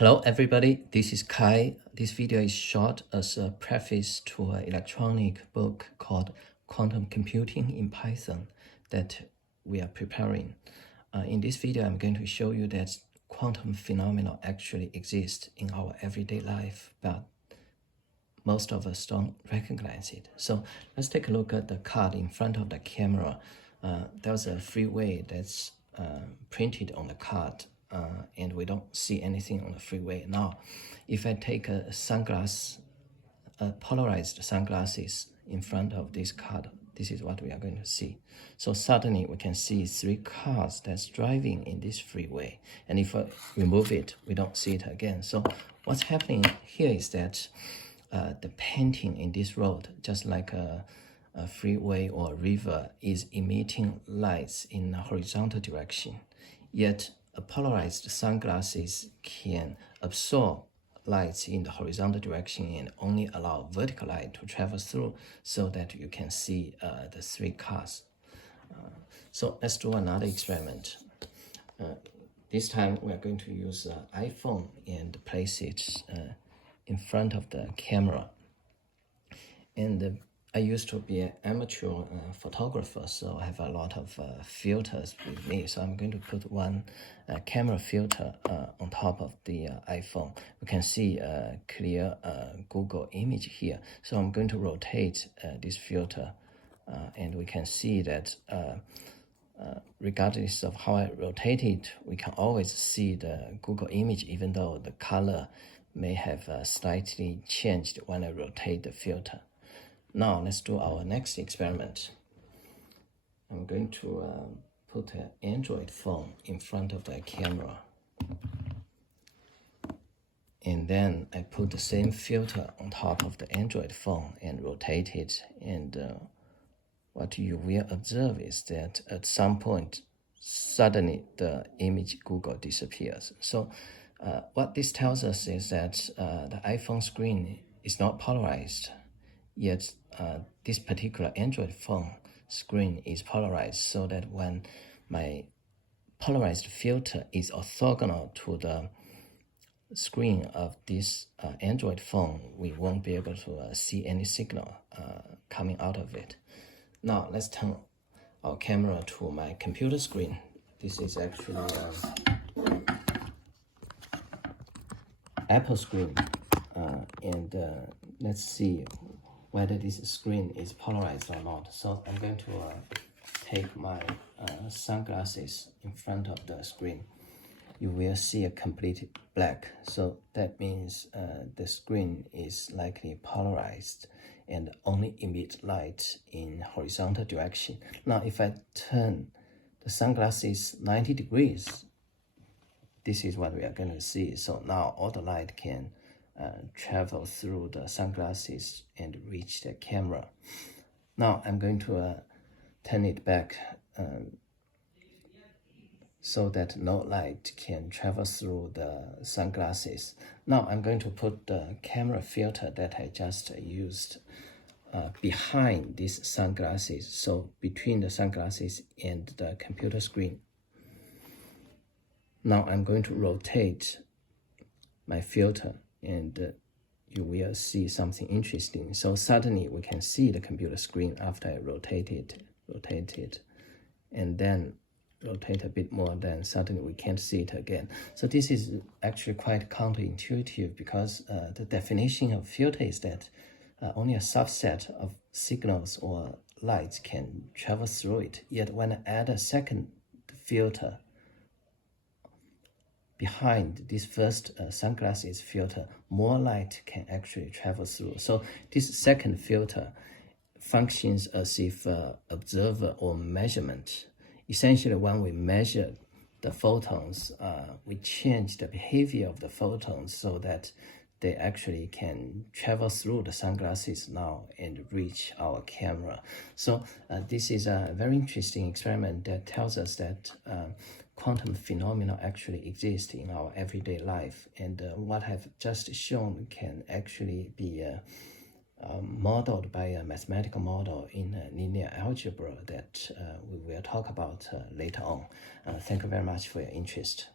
Hello everybody, this is Kai. This video is shot as a preface to an electronic book called Quantum Computing in Python that we are preparing. In this video, I'm going to show you that quantum phenomena actually exist in our everyday life, but most of us don't recognize it. So let's take a look at the card in front of the camera. There's a freeway that's printed on the card, and we don't see anything on the freeway. Now, if I take a polarized sunglasses in front of this card, this is what we are going to see. So suddenly we can see three cars that's driving in this freeway. And if I remove it, we don't see it again. So what's happening here is that the painting in this road, just like a freeway or a river, is emitting lights in a horizontal direction. Yet a polarized sunglasses can absorb lights in the horizontal direction and only allow vertical light to travel through so that you can see the three cars. So let's do another experiment. This time we are going to use an iPhone and place it in front of the camera. And I used to be an amateur photographer, so I have a lot of filters with me. So I'm going to put one camera filter on top of the iPhone. We can see a clear Google image here. So I'm going to rotate this filter and we can see that regardless of how I rotate it, we can always see the Google image, even though the color may have slightly changed when I rotate the filter. Now let's do our next experiment. I'm going to put an Android phone in front of the camera. And then I put the same filter on top of the Android phone and rotate it. And what you will observe is that at some point, suddenly the image Google disappears. So what this tells us is that the iPhone screen is not polarized. Yet this particular Android phone screen is polarized, so that when my polarized filter is orthogonal to the screen of this Android phone, we won't be able to see any signal coming out of it. Now let's turn our camera to my computer screen. This is actually Apple screen, and let's see whether this screen is polarized or not. So I'm going to take my sunglasses in front of the screen. You will see a complete black. So that means the screen is likely polarized and only emit light in horizontal direction. Now, if I turn the sunglasses 90 degrees, this is what we are going to see. So now all the light can travel through the sunglasses and reach the camera. Now I'm going to turn it back so that no light can travel through the sunglasses. Now I'm going to put the camera filter that I just used behind these sunglasses, so between the sunglasses and the computer screen. Now I'm going to rotate my filter, and you will see something interesting. So suddenly we can see the computer screen after I rotate it, and then rotate a bit more, then suddenly we can't see it again. So this is actually quite counterintuitive, because the definition of filter is that only a subset of signals or lights can travel through it. Yet when I add a second filter behind this first sunglasses filter, more light can actually travel through. So this second filter functions as if observer or measurement. Essentially, when we measure the photons, we change the behavior of the photons so that they actually can travel through the sunglasses now and reach our camera. So this is a very interesting experiment that tells us that quantum phenomena actually exist in our everyday life. And what I've just shown can actually be modeled by a mathematical model in linear algebra that we will talk about later on. Thank you very much for your interest.